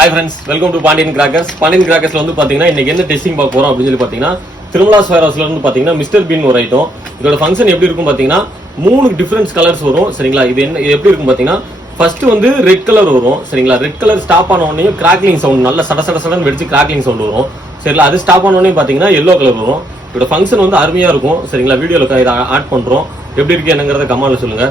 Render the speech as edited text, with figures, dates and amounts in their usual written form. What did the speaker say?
Hi friends, welcome to Pandian crackers. Pandian கிராக்கர்ஸ்ல வந்து பாத்தீங்கன்னா இன்னைக்கு என்ன டெஸ்டிங் பார்க்க போறோம் அப்படின்னு சொல்லி பாத்தீங்கன்னா, திருமலா ஸ்கொயர் ஹவுஸ்ல இருந்து பாத்தீங்கன்னா மிஸ்டர் பீன் ஒரு ஐட்டம். இதோட ஃபங்க்ஷன் எப்படி இருக்கும் பாத்தீங்கன்னா 3 டிஃபரன்ஸ் கலர்ஸ் வரும். சரிங்களா, இது என்ன எப்படி இருக்கும் பாத்தீங்கன்னா, ஃபர்ஸ்ட் வந்து ரெட் கலர் வரும். சரிங்களா, ரெட் கலர் ஸ்டாப் ஆன உடனே கிராக்லிங் சவுண்ட், நல்ல சட சட சடன் வெடிச்சு கிராக்லிங் சவுண்ட் வரும். சரிங்களா, அது ஸ்டாப் ஆன உடனே பாத்தீங்கன்னா எல்லோ கலர் வரும். இதோட ஃபங்க்ஷன் வந்து அருமையா இருக்கும். சரிங்களா, வீடியோல இதை ஆட் பண்றோம். எப்படி இருக்கு என்னங்கிறத கமெண்ட்ல சொல்லுங்க.